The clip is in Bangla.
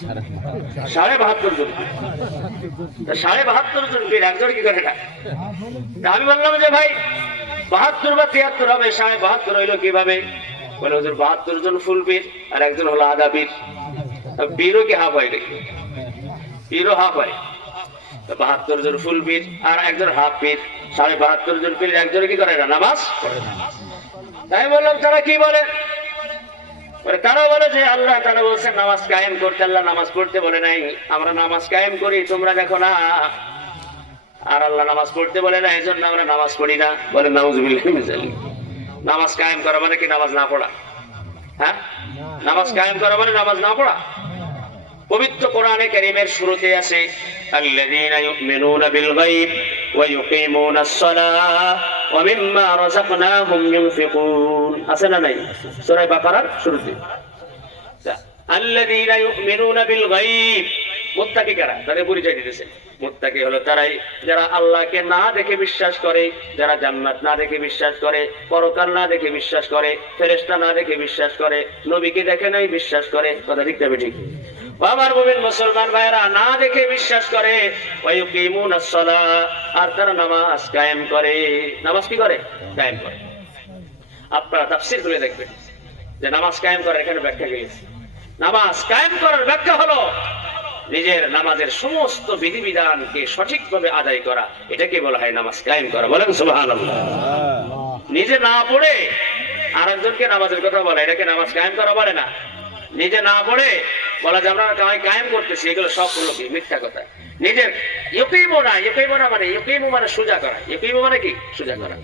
৭২ জন। ৭২ জন পীর, একজন কি করে না? আমি বললাম যে ভাই ৭২ বা ৭৩ হবে, ৭২ হইলো কিভাবে? বলে হুজুর ৭২ জন ফুল পীর আর একজন হলো আধা পীর। পীরও কি হাফ হয় নাকি? পীরও হাফ হয়। ৭২ জন ফুল পীর আর একজন হাফ পীর, ৭২ জন পীর একজনে কি করে না? নামাজ পড়ে না। তাই বললাম তারা কি বলে? তারা বলে যে আল্লাহ তাআলা বলছেন নামাজ কায়েম করতে, আল্লাহ নামাজ পড়তে বলে নাই। আমরা নামাজ কায়েম করি, তোমরা দেখো না। আর আল্লাহ নামাজ পড়তে বলে না, এই জন্য আমরা নামাজ পড়ি না। বলে নাউযুবিল্লাহি মিন যালিক। নামাজ কায়েম করা মানে কি নামাজ না পড়া? হ্যাঁ, নামাজ কায়েম করা মানে নামাজ না পড়া। পবিত্র কোরআনে কারীমের শুরুতে আছে আল্লাযীনা ইউমিনুনা বিল গায়ব ওয়া ইউকিমুনাস সালাহ ওয়া মিম্মা রাযাকনাহুম ইউনফিকুন। আছে না নাই? সূরা বাকারার শুরুতে আল্লাযীনা ইউমিনুনা বিল গায়ব, মুত্তাকি কারা? তাদের পরিচয় দিতেছে। মুত্তাকি হলো তারাই যারা আল্লাহকে না দেখে বিশ্বাস করে, যারা জান্নাত না দেখে বিশ্বাস করে, পরকাল না দেখে বিশ্বাস করে, ফেরেশতা না দেখে বিশ্বাস করে, নবীকে দেখে নাই বিশ্বাস করে। কথা ঠিক তবে ঠিক। আমার মুমিন মুসলমান ভাইরা না দেখে বিশ্বাস করে, ওয়া ইউকিমুনাস সালাহ, আর তারা নামাজ কায়েম করে। নামাজ কি করে? কায়েম করে। আপনারা তাফসীর খুলে দেখবেন যে নামাজ কায়েম করার এখানে ব্যাখ্যা গিয়েছে। নামাজ কায়েম করার ব্যাখ্যা হলো নিজের নামাজের সমস্ত বিধিবিধানকে সঠিকভাবে আদায় করা। এটাকে বলা হয় নামাজ কায়েম করা। বলেন সুবহানাল্লাহ। নিজে না পড়ে আরেকজনকে নামাজের কথা বলে, এটাকে নামাজ কায়েম করা বলে না। নিজে না পড়ে বলা যে আমরা কায়েম করতেছি, এগুলো সব হলো কি? মিথ্যা কথা। নিজের ইউকিমু মানে সোজা করা। ইউকিমু মানে কি? সোজা করা।